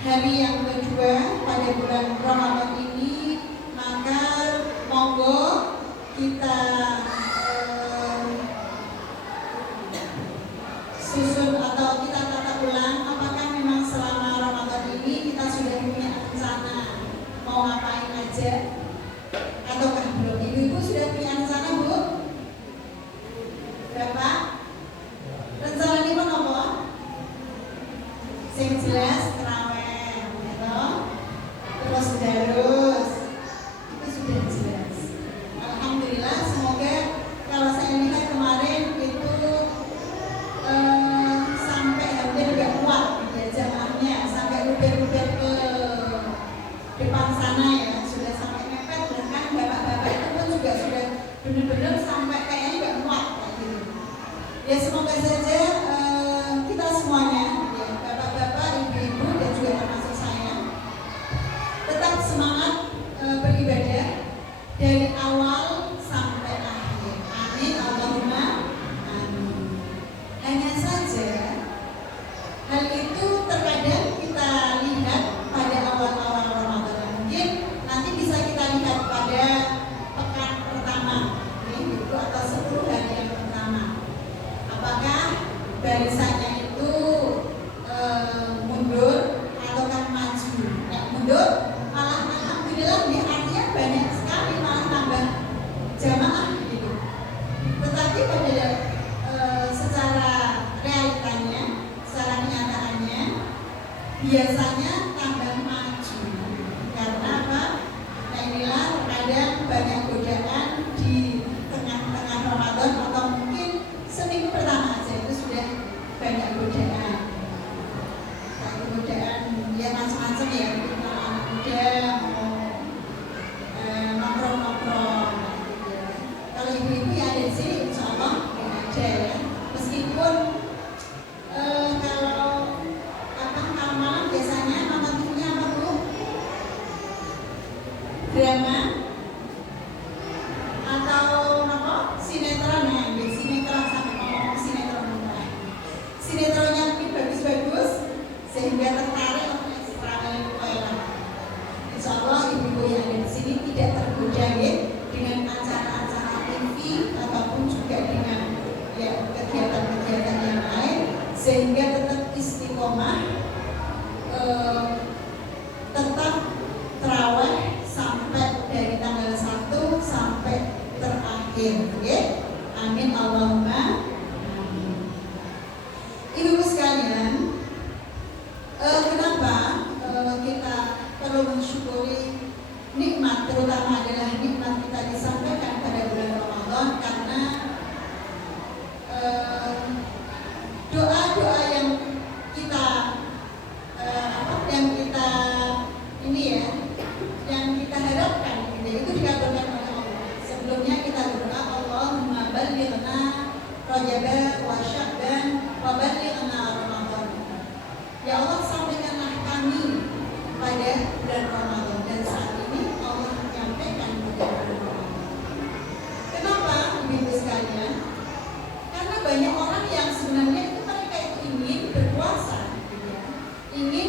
hari yang kedua pada bulan Ramadan ini, maka monggo kita susun atau kita tata ulang apakah memang selama Ramadan ini kita sudah punya rencana mau ngapain aja ataukah belum. Ibu-ibu sudah punya rencana, Bu? Bapak? Rencana ini apa? Sing jelas terawih, gitu. Terus itu sudah jelas. Alhamdulillah, semoga kalau saya lihat kemarin itu sampai hampir nggak kuat ya jamaahnya, sampai uber-uber ke depan sana ya, sudah sampai mepet, bahkan bapak-bapak itu pun juga sudah benar-benar sampai kayaknya nggak kuat kayak gitu. Ya semoga saja kita semuanya, ya bapak-bapak, ibu-ibu dan juga termasuk saya, tetap semangat beribadah dari awal sampai akhir. Amin Allahumma amin. Hanya saja hal itu terkadang kita lihat pada awal-awal Ramadan. Mungkin nanti bisa kita lihat pada pekan pertama, itu atau 10 hari yang pertama. Apakah barisannya itu mundur ataukah maju? Ya, mundur malah alhamdulillah ya, artinya banyak sekali malah tambah jamaah gitu. Tetapi pada secara realitanya, secara kenyataannya biasanya tambah maju. Karena apa? Nah inilah terkadang banyak godaan di tengah-tengah Ramadan atau mungkin seminggu pertama aja itu sudah banyak godaan. Godaan ya macam-macam ya, mungkin kalau anak muda mau nongkrong-nongkrong gitu. Kalau ibu-ibu ya ada sih, insya Allah ada ya. Meskipun kalau malam biasanya nonton TV-nya apa Bu? Drama atau apa? Sinetron ya, sinetron sampai ngomong sinetron. Sinetronnya mungkin bagus-bagus sehingga tertarik untuk ekstramen koela. Insya Allah ibu-ibu yang ada di sini tidak tergoda ya dengan acara-acara TV ataupun juga dengan ya kegiatan-kegiatan yang lain, sehingga tetap istiqomah, tetap terawih sampai dari tanggal 1 sampai terakhir, ya. Amin Allahumma amin. Ibu-ibu sekalian, kenapa kita perlu mensyukuri nikmat, terutama adalah nikmat kita disampaikan pada bulan Ramadan, karena doa-doa yang kita yang kita harapkan gitu, itu dikabulkan oleh Allah. Sebelumnya kita berdoa, Allahumma ballighna Rajab wa Sya'ban wa ballighna Ramadan. Ya Allah, sampaikanlah kami pada bulan Ramadan, dan saat ini Allah menyampaikan pada bulan Ramadan. Kenapa ibu sekalian? Karena banyak orang yang sebenarnya itu mereka itu ingin berpuasa, gitu ya, ingin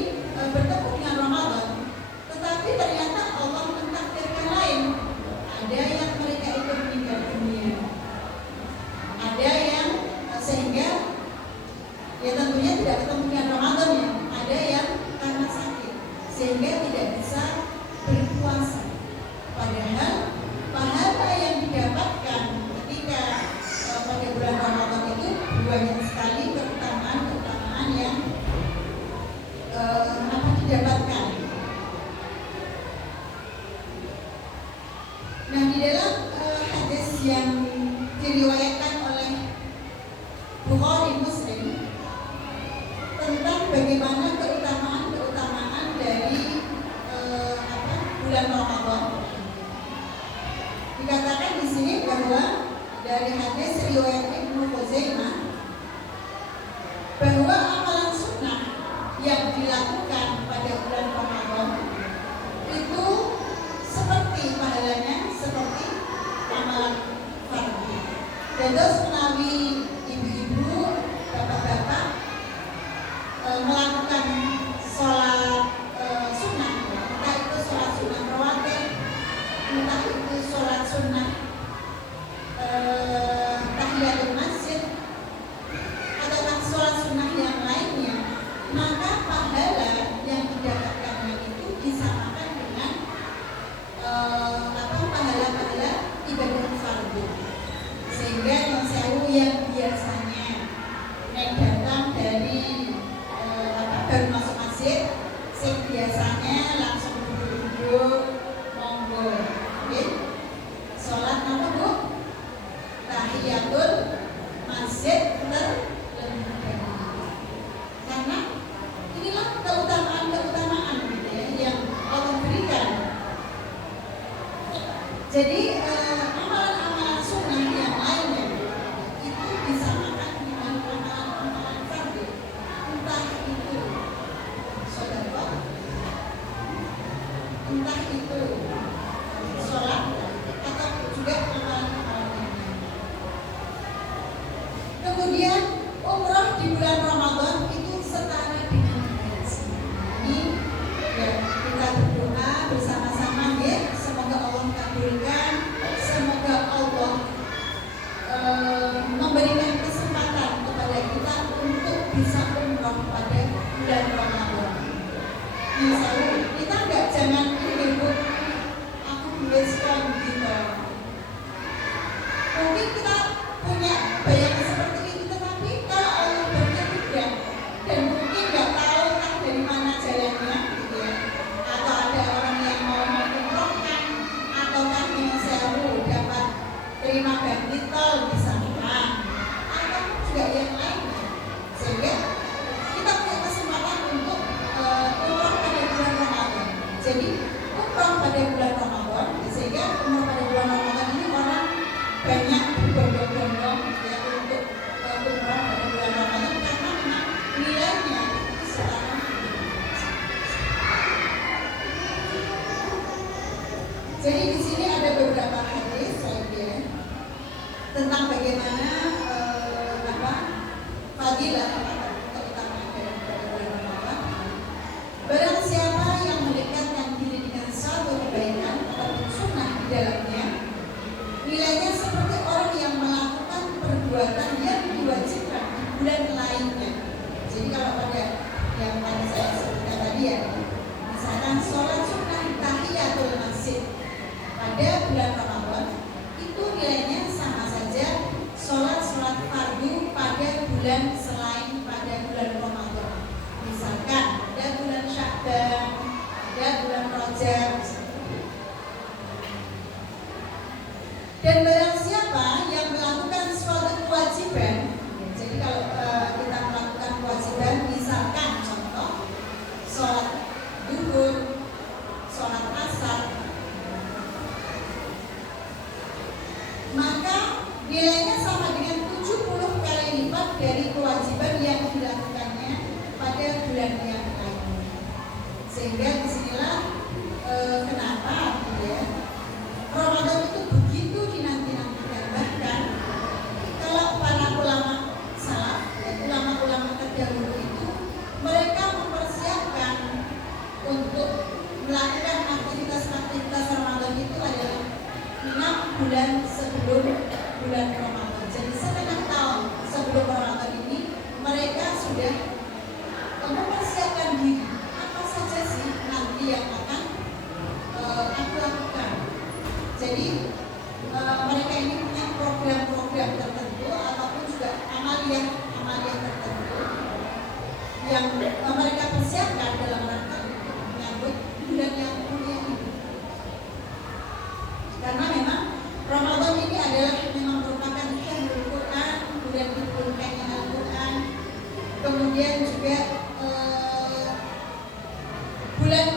bertemu dengan Ramadan, tetapi ternyata Allah mentakdirkan lain. Ada yang mereka itu meninggal dunia, ada yang sehingga ya tentunya tidak ketemu dengan Ramadan ya, ada yang karena sakit sehingga tidak bisa berpuasa. Padahal pahala yang didapatkan ketika pada bulan Ramadan itu banyak sekali keutamaan yang didapatkan. Nah, di dalam hadis yang diriwayatkan oleh Bukhari Muslim tentang bagaimana keutamaan dari bulan Ramadan, dikatakan di sini bahwa dari hadis riwayat Ibnu Khuzaimah bahwa amalan sunnah yang dilakukan pada bulan Ramadan itu seperti pahalanya seperti amalan fardu. Dan terus menawi ibu-ibu, bapak-bapak melakukan sholat biasanya langsung duduk, monggo. Oke. Sholat apa Bu? Tahiyatul masjid terlebih. Karena inilah keutamaan gitu ya, yang Allah berikan. Jadi amalan-amalan sunnah yang lainnya itu disamakan dengan amalan-amalan fardhu. Entah itu sedekah, entah itu sholat, atau juga amalan-amalan yang lain. Kemudian umroh di bulan Ramadan itu setara dengan haji. Ini ya, kita berdoa bersama-sama ya, semoga Allah kabulkan, semoga Allah memberikan kesempatan kepada kita untuk bisa umroh pada bulan Ramadan. Misalnya kita jangan ini Bu, aku duitkan gitu. Mungkin kita punya bayangan seperti itu, tetapi kalau Allah berkehendak dan mungkin nggak tahu kan dari mana jalannya gitu ya, atau ada orang yang mau mengumrohkan, atau kan yang sewu dapat terima ganti tol misalkan, atau juga yang lainnya, sehingga kita punya kesempatan untuk umroh pada bulan Ramadan. Jadi umroh pada bulan Ramadan, sehingga umroh pada bulan Ramadan ini orang banyak berbondong-bondong ya untuk umroh pada bulan Ramadan, karena memang nilainya itu sekarang. Jadi di sini ada beberapa hadis saya tentang bagaimana fadilah keutamaan dari bulan Ramadan. Barang siapa yang mendekatkan diri dengan satu kebaikan atau sunnah di dalamnya, nilainya seperti orang yang melakukan perbuatan yang diwajibkan di bulan lainnya. Jadi kalau pada yang tadi saya sebutkan tadi ya, misalkan sholat sunnah tahiyatul masjid pada bulan Ramadan, itu nilainya sama saja sholat fardu pada bulan selain pada bulan Ramadan. Misalkan ada bulan Sya'ban, ada bulan Rajab. Dan barang siapa yang melakukan suatu kewajiban, jadi kalau kita melakukan kewajiban, misalkan contoh sholat duhur, sholat asar, maka nilainya sama dengan 70 kali lipat dari kewajiban yang dilakukannya pada bulan yang lain. Sehingga disinilah kenapa ya, Ramadan itu begitu dinanti-nantikan. Bahkan kalau para ulama salaf, ulama-ulama terdahulu itu, mereka mempersiapkan untuk melakukan aktivitas-aktivitas Ramadan itu adalah 6 bulan sebelum bulan Ramadan. Jadi setengah tahun sebelum Ramadan ini mereka sudah mempersiapkan diri, apa saja sih nanti yang akan aku lakukan. Jadi mereka ini punya program-program tertentu ataupun juga amaliyah tertentu yang mereka persiapkan dalam rangka menyambut bulan yang mulia ini. Karena memang Ramadan ini adalah memang merupakan syahrul Quran, bulan diturunkannya Al-Quran, kemudian juga bulan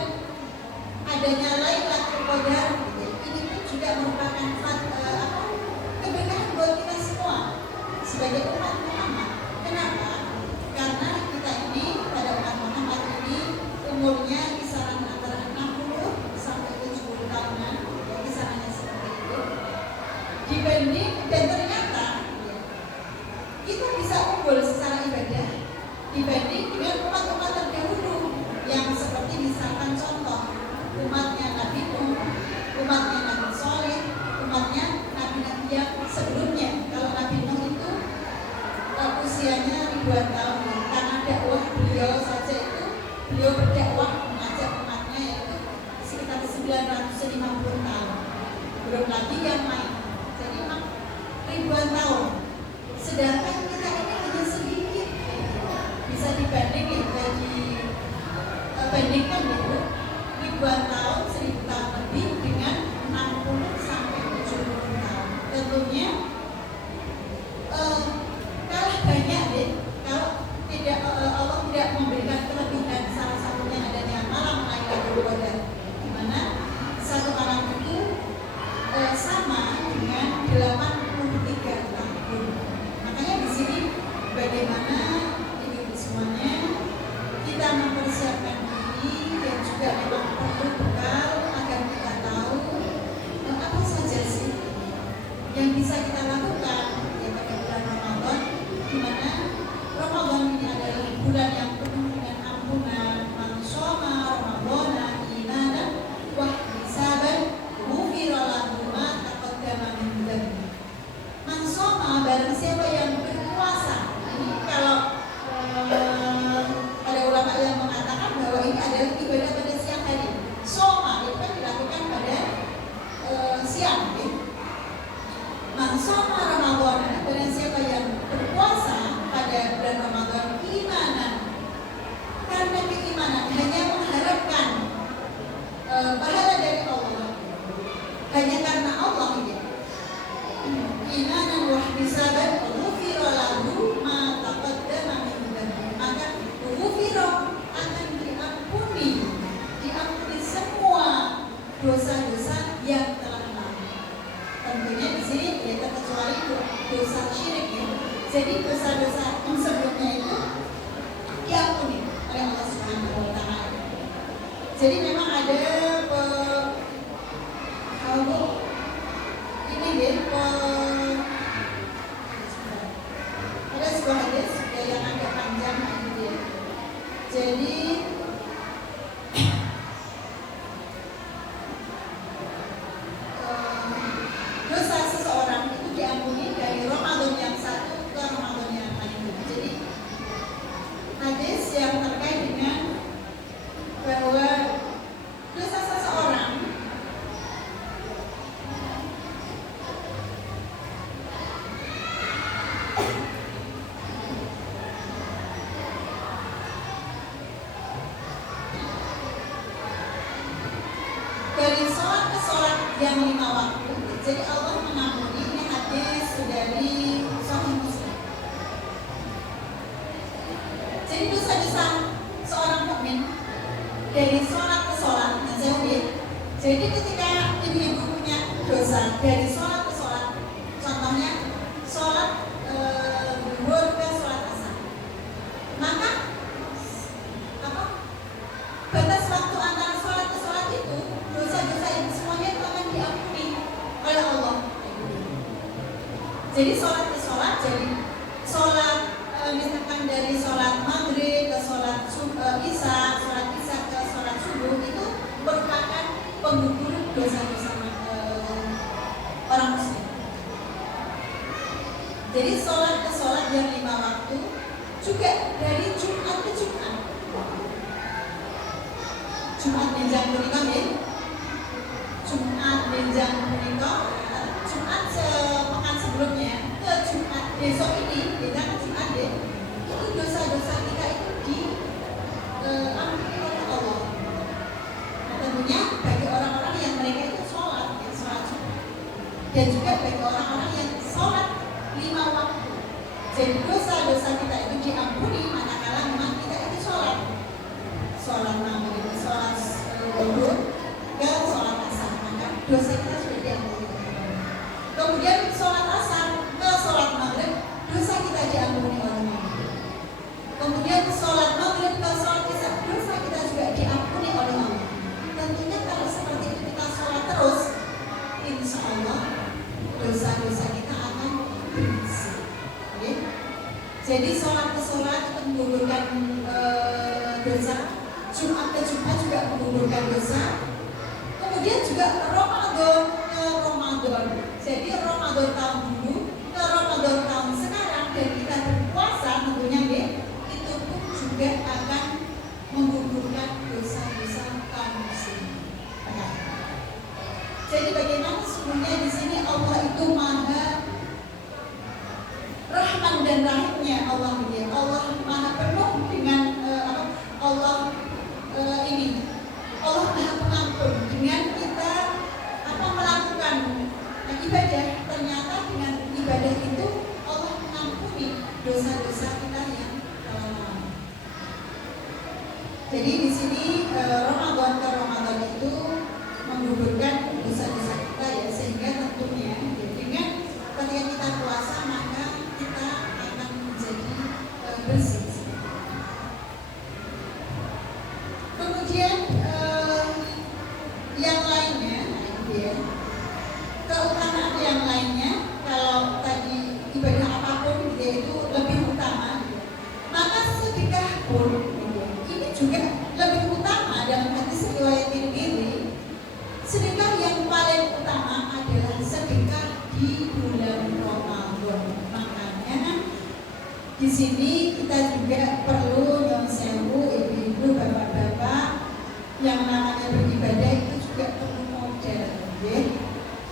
adanya Lailatul Qadar. Ini pun juga merupakan keberkahan buat kita semua sebagai umat Muhammad. Kenapa? Karena kita ini pada umat Muhammad ini umurnya kisaran antara 60 sampai 70 tahunan, kisarannya seperti itu. Dibanding dan ternyata kita bisa unggul secara ibadah dibanding dengan umat-umat terdahulu yang seperti misalkan contoh umatnya Nabi Nuh, umatnya Nabi Soleh, umatnya Nabi-Nabi yang sebelumnya. Kalau Nabi Nuh itu usianya ribuan tahun, karena dakwah beliau saja itu beliau berdakwah ribuan tahun, 1000 tahun lebih dengan 60 sampai 70 tahun. Tentunya kalah banyak deh kalau tidak Allah tidak memberikan kelebihan, salah satunya adanya malam Lailatul Qadar, di mana satu malam itu sama dengan 83 tahun. Makanya di sini bagaimana ibu semuanya kita mempersiapkan diri dan juga memang perlu bekal agar kita tahu apa saja sih yang bisa kita lakukan ya pada bulan Ramadan, di mana Ramadan ini adalah bulan yang penuh dengan ampunan. Man shoma Ramadhana imanan wa ihtisaban ghufira lahu ma taqaddama min dhanbi. Man shoma, barang siapa yang berpuasa. Ini kalau ada ulama yang mengatakan bahwa ini adalah ibadah pada siang hari. Shoma itu kan dilakukan pada siang. Man shoma Ramadhana, barang siapa yang berpuasa pada bulan Ramadan imanan, karena keimanan, hanya mengharapkan pahala dari Allah, hanya karena Allah ini. Imanan wa ihtisaban ghufira lahu ma taqaddama min dhanbi, maka ghufira akan diampuni semua dosa-dosa yang telah lalu. Tentunya di sini ya terkecuali dosa syirik ya. Jadi dosa-dosa yang sebelumnya itu diampuni oleh Allah Subhanahu wa taala. Jadi memang ada ada sebuah hadis yang agak panjang gitu ya. Jadi dosa seseorang itu diampuni dari Ramadan yang satu ke Ramadan yang lain. Jadi hadis yang terkait dengan bahwa dosa seseorang dari sholat ke sholat yang 5 waktu. Jadi Allah mengampuni. Ini hadis dari Sahih Muslim. Jadi dosa-dosa seorang mukmin dari sholat ke sholat, jadi ketika ibu-ibu punya dosa dari sholat ke sholat, contohnya sholat zuhur ke sholat asar, maka batas waktu antara sholat ke sholat itu, dosa-dosa itu semuanya itu akan diampuni oleh Allah. Jadi sholat ke sholat, jadi sholat misalkan dari sholat maghrib ke sholat isya, sholat isya ke sholat subuh, itu merupakan penggugur dosa-dosa orang muslim. Jadi sholat ke sholat yang 5 waktu, juga dari Jumat ke Jumat. Jumat benjang punika nggih. Jumat benjang punika, Jumat sepekan sebelumnya ke Jumat besok ini, benjang Jumat deh. Itu dosa-dosa kita itu diampuni oleh Allah. Nah, tentunya bagi orang-orang yang mereka itu sholat Jumat, dan juga bagi orang-orang yang sholat 5 waktu. Jadi dosa-dosa kita itu diampuni manakala memang kita itu sholat maghrib, sholat zuhur ke sholat asar, maka dosa kita sudah diampuni. Kemudian sholat asar ke sholat maghrib, dosa kita diampuni oleh Allah. Kemudian sholat maghrib ke sholat isya, dosa kita juga diampuni oleh Allah. Tentunya kalau seperti itu kita sholat terus, insya Allah dosa-dosa kita akan bersih. Okay? Jadi sholat ke sholat menggugurkan dosa, Jumat ke Jumat juga menggugurkan dosa. Kemudian juga Ramadan ke Ramadan. Jadi Ramadan tahun dulu ke Ramadan tahun sekarang, dan kita berpuasa tentunya itu pun juga akan menggugurkan dosa-dosa kaum muslimin. Jadi bagaimana sebenarnya di sini Allah itu maha Rahman dan Rahimnya. Allah ini, Allah maha penuh dengan Allah maha riwayat Tirmidzi, sedekah yang paling utama adalah sedekah di bulan Ramadan. Makanya di sini kita juga perlu nyuwun sewu ibu-ibu, bapak-bapak, yang namanya beribadah itu juga perlu modal, ya.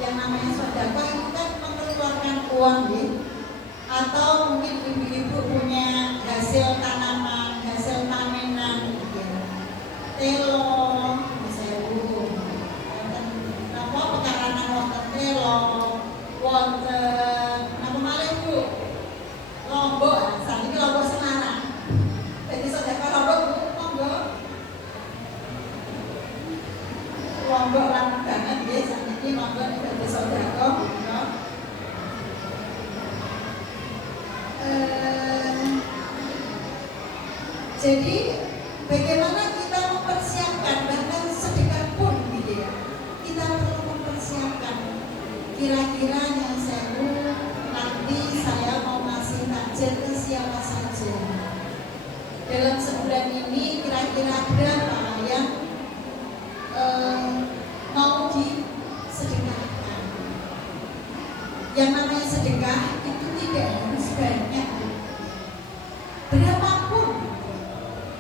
Yang namanya sedekah itu kan mengeluarkan uang, ya. Atau mungkin ibu-ibu punya hasil tanaman, hasil panenan, ya. Telo, sewu, apa pekarangan wonten telo, wonten apa malih Bu? Lombok, saat ini Lombok Semarang. Jadi sedekah Lombok Bu, monggo. Lombok lama banget ya, saat ini monggo jadi sedekah. Jadi bagaimana kita mempersiapkan, bahkan sedekah pun gitu ya, kita perlu mempersiapkan. Kira-kira yang sewu nanti saya mau ngasih takjil ke siapa saja. Dalam sebulan ini kira-kira berapa yang mau disedekahkan. Yang namanya sedekah itu tidak harus banyak, berapapun,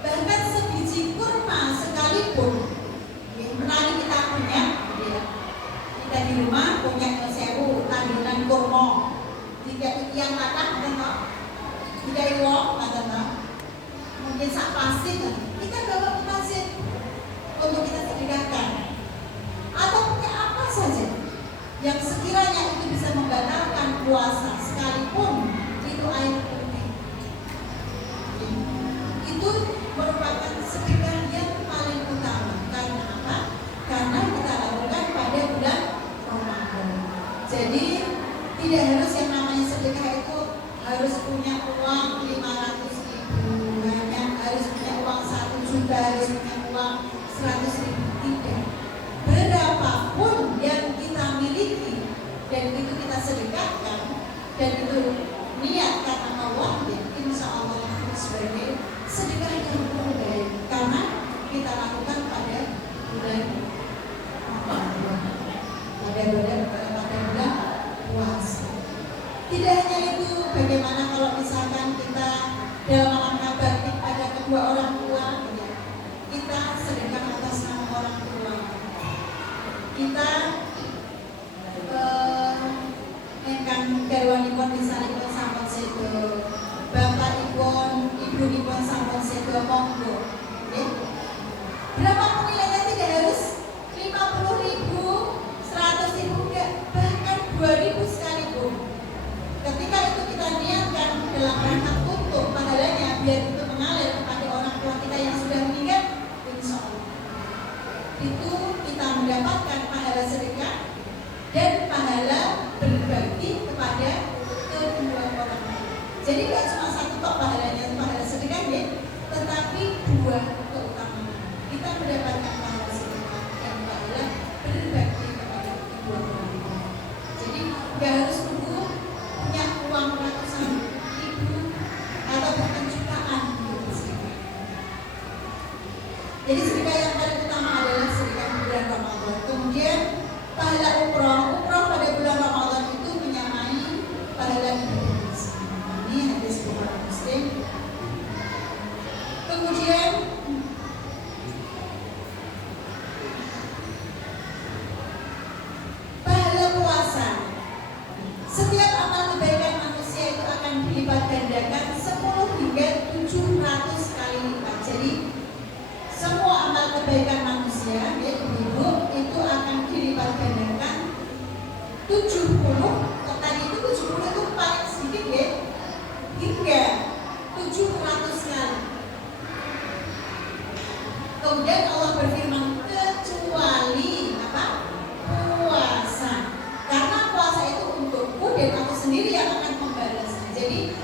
bahkan sebiji kurma sekalipun. Menawi kita punya, ya, kita di rumah punya sewu tanduran kurma, jika yang matang atau tidak iwong atau mungkin sak pasir, kita bawa ke pasir untuk kita sedekahkan. Atau punya apa saja yang sekiranya itu bisa membatalkan puasa sekalipun, itu air putih. Itu merupakan sedekah yang paling utama. Karena apa? Karena kita lakukan pada bulan Ramadan. Jadi tidak harus yang namanya sedekah itu harus punya uang 500.000, hanya harus punya uang 1 juta, harus punya uang 100.000. Tidak. Berapapun yang kita miliki dan itu kita sedekahkan dan itu niat karena Allah, ya, insya Allah itu sebagai sedekah yang terbaik karena kita lakukan pada bulan Ramadan, pada bulan puasa. Tidak hanya itu, bagaimana kalau misalkan kita dalam rangka bakti pada kedua orang tua, ya, kita sedekah atas nama orang tua. Kita ingkang garwanipun misalipun sampun sedo, bapakipun, ibunipun sampun sedo, monggo. Berapa nilainya? Tidak harus 50.000, 100.000, enggak, bahkan 2.000 sekalipun. Ketika itu kita niatkan dalam rangka untuk pahalanya biar itu mengalir kepada orang tua kita yang sudah meninggal, insya Allah itu kita mendapatkan pahala sedekah dan pahala berbakti kepada kedua orang tua. Jadi tidak cuma satu tok pahalanya, pahala sedekah, ya, tetapi dua keutamaan. Kita mendapatkan pahala sedekah dan pahala berbakti kepada kedua orang tua. Jadi tidak harus tunggu punya uang ratusan ribu atau bahkan jutaan untuk sedekah. Jadi sedekah yang paling utama adalah sedekah bulan Ramadan. Kemudian pahala umroh pada bulan Ramadan itu menyamai pahala ibadah haji. Ini hadis Bukhari Muslim. Kemudian pahala puasa. Setiap amal kebaikan manusia itu akan dilipat gandakan 10 hingga 700 kali lipat. Jadi semua amal kebaikan manusia, ya ibu, itu akan dilipat gandakan 70. Tadi itu 70 itu paling sedikit, ya, hingga 700 kali. Kemudian Allah berfirman, kecuali apa? Puasa. Karena puasa itu untukku dan aku sendiri yang akan membalasnya. Jadi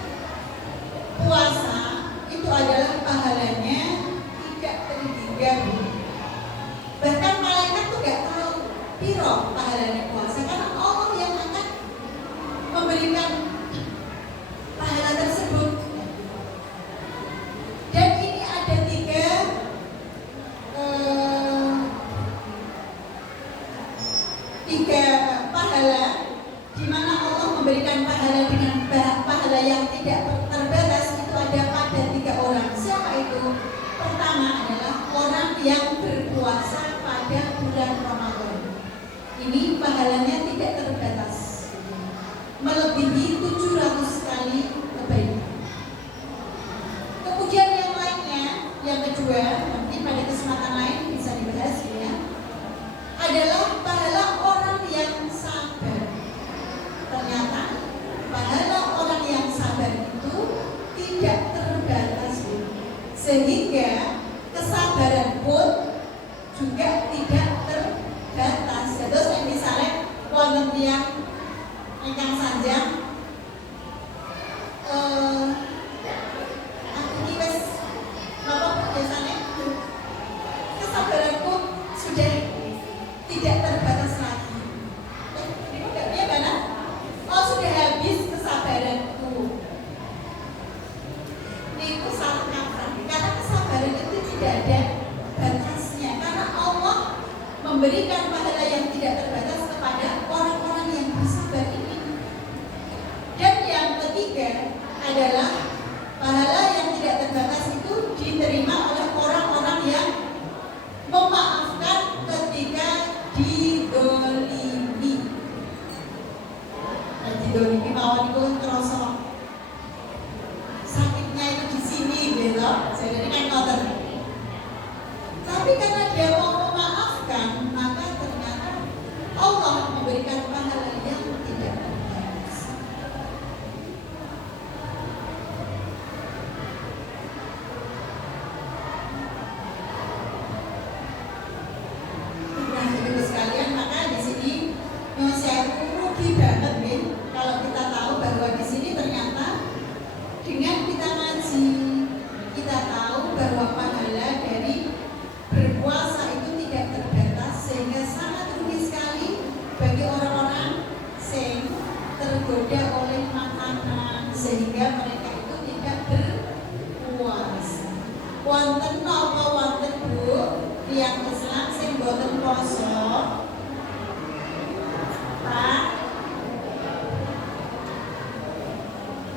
puasa itu adalah pahalanya tidak terhingga. Bahkan malaikat tuh gak tahu piro pahalanya puasa karena Allah yang akan memberikan pahala tersebut. Dan ini ada 3 tiga pahala, di mana Allah memberikan pahala dengan pahala yang tidak terbatas, itu ada pada 3 orang. Siapa itu? Pertama adalah orang yang berpuasa pada bulan Ramadan. Ini pahalanya tidak terbatas, melebihi 700 kali kebaikan. Kemudian yang lainnya, yang kedua, nanti pada kesempatan lain bisa dibahas ya, adalah pahala orang yang sabar. Ternyata pahala orang yang sabar itu tidak terbatas, sehingga kesabaran pun juga tidak terbatas. Terus misalnya wonten tiyang ingkang sanjang aku wis napa biasanya kesabaranku sudah tidak terbatas lagi. Ini enggaknya mana? Oh, sudah habis kesabaranku. Ini salah kaprah. Karena kesabaran itu tidak ada batasnya. Karena Allah memberikan pahala yang tidak terbatas kepada orang-orang yang bersabar ini. Dan yang ketiga adalah pahala yang tidak terbatas itu diterima oleh orang-orang yang memaafkan ketika didolimi. Didolimi mawon itu terasa sakitnya itu di sini gitu. Jadi kan ngoten. Tapi karena dia mau memaafkan, maka ternyata Allah memberikan pahala yang tidak terbatas. Nah, ibu sekalian, maka di sini saya rugi banget nih kalau kita tahu bahwa di sini ternyata dengan kita ngaji, kita tahu bahwa pahala dari berpuasa itu tidak terbatas, sehingga sangat rugi sekali bagi orang-orang yang tergoda oleh makanan sehingga mereka itu tidak berpuasa. Wonten napa wonten Bu tiyang Islam sing boten poso? Pak.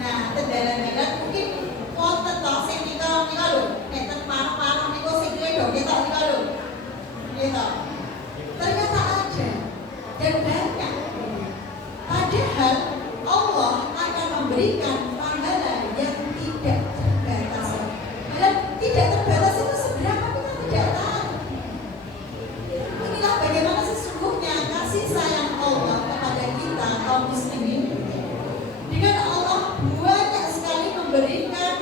Nah, tedalan-dalan mungkin wonten to sing nika lho, nek ten parang-parang niku sing kledo ketok nika lho. Gitu. Ternyata ada dan banyak. Padahal Allah akan memberikan pahala yang tidak terbatas. Dan tidak terbatas itu seberapa kita tidak tahu. Inilah bagaimana sesungguhnya kasih sayang Allah kepada kita kaum muslimin. Dengan Allah banyak sekali memberikan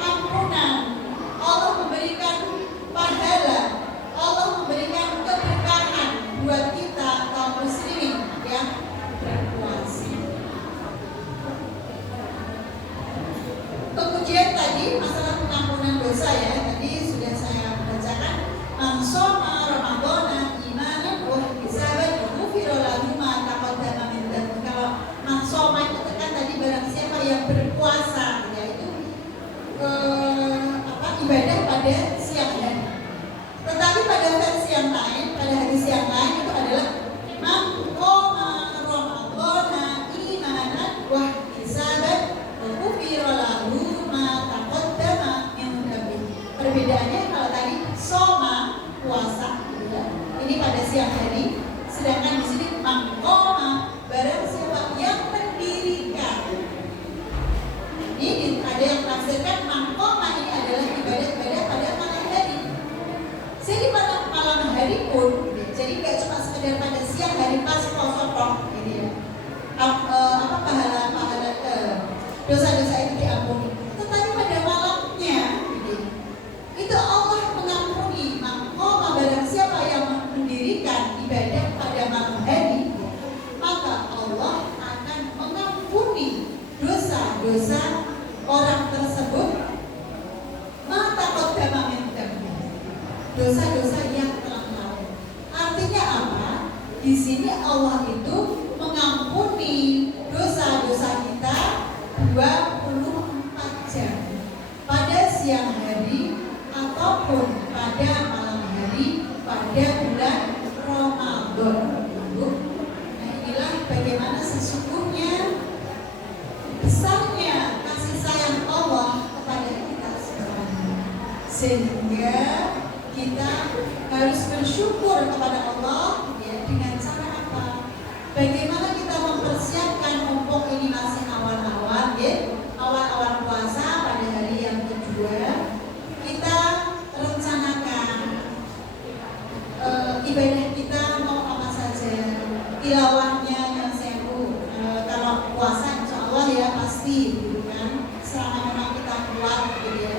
ampunan, Allah memberikan pahala, Allah memberikan keberkahan buat kita kaum muslimin yang berpuasa. Kemudian tadi masalah pengampunan dosa ya, tadi sudah saya bacakan. Mansoma Ramadana imanan wa ihtisaban ghufira lahu ma taqaddama min dzambi. Kalau mansoma itu kan tadi barang siapa yang berpuasa, yaitu ibadah pada siang hari. Tetapi pada versi yang lain, pada hadis yang lain itu adalah man qama ramadhana imanan wa ihtisaban ghufira lahu ma taqaddama min dzambi. Perbedaannya kalau tadi soma puasa gitu ya. Ini pada siang hari, sedangkan di sini man qama barang siapa yang mendirikan. Ini ada yang tafsirkan mangkoma ini adalah ibadah-ibadah pada malam hari. Jadi pada malam hari pun, jadi nggak cuma sekedar pada siang hari pas poso ini ya. Pahala dosa-dosa itu diampuni. Tetapi pada malamnya, itu Allah mengampuni. Mangkoma barang siapa yang mendirikan ibadah pada malam hari, maka Allah akan mengampuni dosa-dosa orang tersebut, mata qaddama min dzambi, dosa-dosa yang telah lalu. Artinya apa? Di sini Allah itu mengampuni dosa-dosa kita 24 jam pada siang hari ataupun pada malam hari pada bulan Ramadan. sehingga kita harus bersyukur kepada Allah ya, dengan cara apa? Bagaimana kita mempersiapkan mumpung ini masih awal-awal ya, awal-awal puasa pada hari yang kedua, kita rencanakan ibadah kita mau apa saja, tilawahnya yang sewu. Kalau puasa insya Allah ya pasti gitu kan, selama memang kita kuat gitu ya.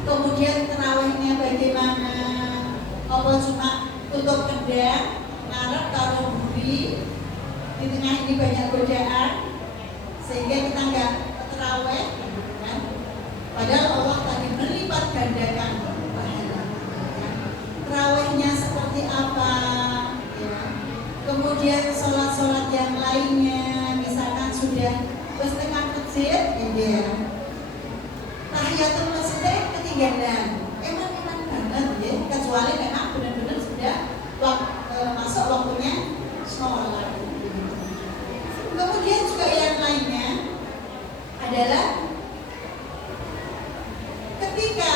Kemudian terawihnya bagaimana, apa cuma tutup kedang, ngarep taruh buri, di tengah ini banyak godaan sehingga kita nggak terawih gitu kan. Padahal Allah tadi melipat gandakan pahala. Terawihnya seperti apa ya. Kemudian sholat-sholat yang lainnya, misalkan sudah setengah masjid gitu ya, tahiyatul masjid ketinggalan, emang banget ya, kecuali memang benar-benar sudah masuk waktunya sholat. Kemudian juga yang lainnya adalah ketika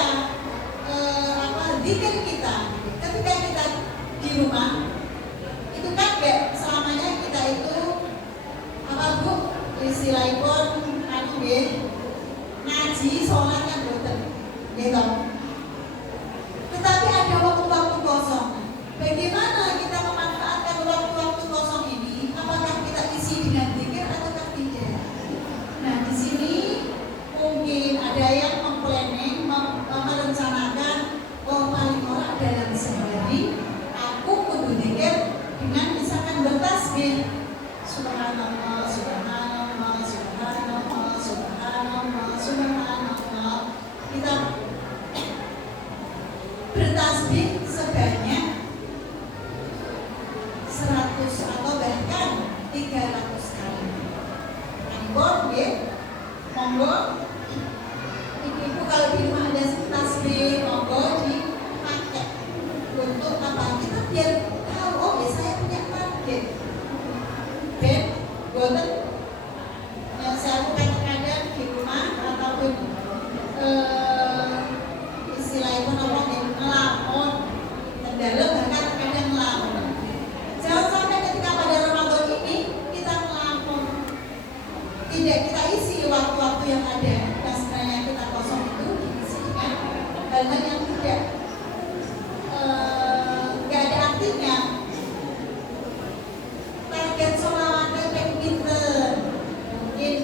zikir kita, ketika kita di rumah itu kan gak selamanya kita itu apa bu istilahnya ngaji sholat kan boten gitu. Tetapi ada waktu-waktu kosong. Bagaimana kita memanfaatkan waktu-waktu kosong ini? Apakah kita isi dengan zikir atau tidak? Nah di sini mungkin ada yang memplanning, merencanakan paling orang dalam sehari aku kudu zikir dengan misalkan bertasbih subhanallah, subhanallah, subhanallah, subhanallah, subhanallah. Kita bertasbih sebanyak 100 atau bahkan 300 kali. Monggo ya, monggo ibu kalau di rumah ada tasbih, monggo dipakai untuk apa? Kita biar tahu, oh ya saya punya target. Ben, boten yang saya lakukan kadang di rumah ataupun istilahnya apa nih, ngelamun mendalam, bahkan kadang ngelamun. Jangan sampai ketika pada Ramadan ini kita ngelamun, tidak kita isi waktu-waktu yang ada. Dan sebenarnya kita kosong itu diisi dengan hal-hal yang tidak ada artinya. Target sholawatnya pengen pinter, mungkin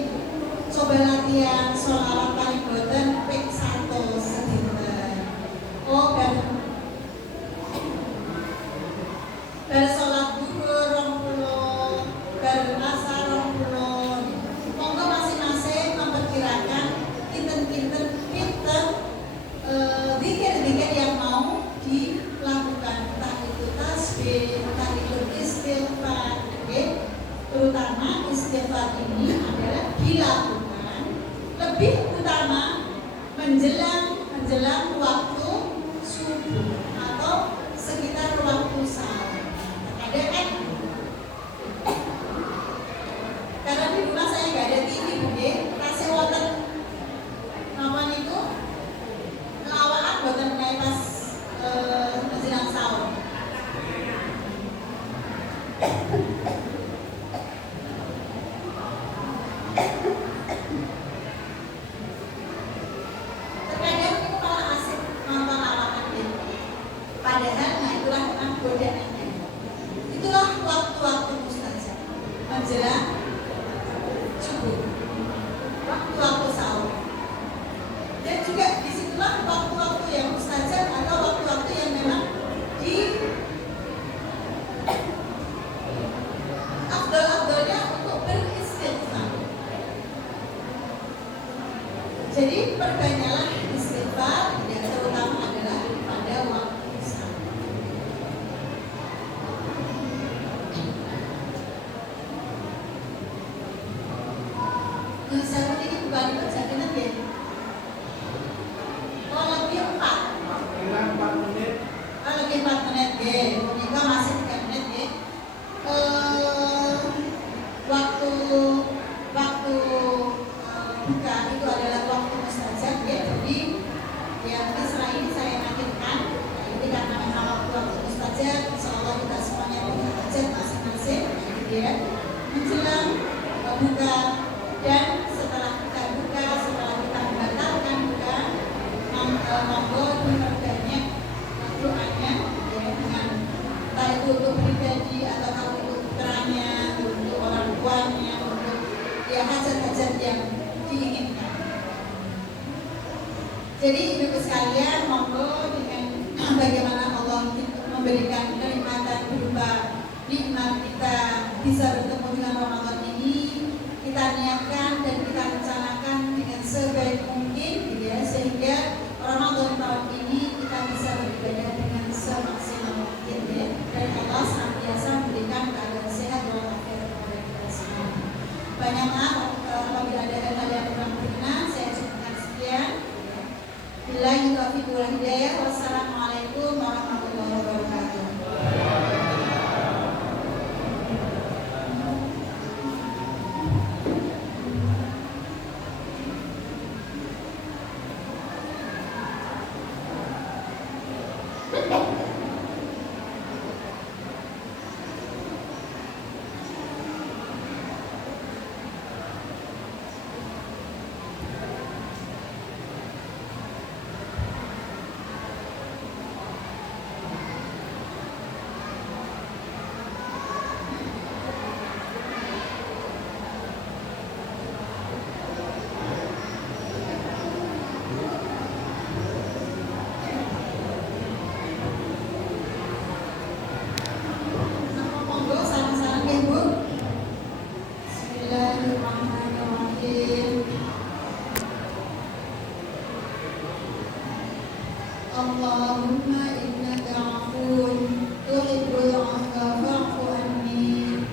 coba latihan sholawat paling boten ping 1 sedinten. Oh bar sholat duhur 20, bar asar 20. Monggo masing-masing memperkirakan kinten-kinten zikir-zikir yang mau dilakukan, entah itu tasbih, entah itu istighfar. Terutama istighfar ini adalah dilakukan lebih utama menjelang waktu subuh atau sekitar waktu sahur. Ada kan? Karena di rumah saya nggak ada TV, kasih water kawan itu ngelawan buatan kayak pas menjelang sahur. Terkadang itu malah asik nonton lawakan gitu. Padahal nah itulah memang godaannya. Itulah waktu-waktu mustajab menjelang subuh, waktu-waktu sahur. Dan juga disitulah waktu-waktu yang mustajab atau waktu-waktu yang memang di afdal-afdalnya untuk beristighfar. Jadi perbanyaklah istighfar, yang terutama adalah pada waktu sahur. Saya ini bukan ya, menjelang buka, dan setelah kita buka, setelah kita membatalkan buka, monggo diperbanyak doanya ya, dengan entah itu untuk pribadi atau untuk putranya, untuk orang tuanya, untuk ya hajat-hajat yang diinginkan. Jadi ibu sekalian, monggo dengan bagaimana Allah memberikan kenikmatan berupa nikmat kita bisa bertemu dengan Ramadan ini, kita niatkan dan kita rencanakan dengan sebaik mungkin gitu ya, sehingga Ramadan tahun ini kita bisa beribadah dengan semaksimal mungkin ya, dan Allah senantiasa memberikan keadaan sehat walafiat kepada kita semua. Banyak maaf apabila ada hal-hal yang kurang berkenan, saya cukupkan sekian. Billahi taufiq wal hidayah. Wassalamualaikum warahmatullahi wabarakatuh. Allahumma innaka afuwun tuhibbul afwa fa'fu anni.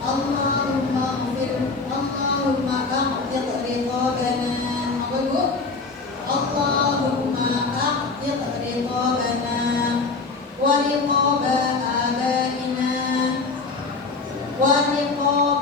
Allahumma ighfir, Allahumma a'tiq riqabana. Allahumma a'tiq riqabana wa riqaba abaina wa riqaba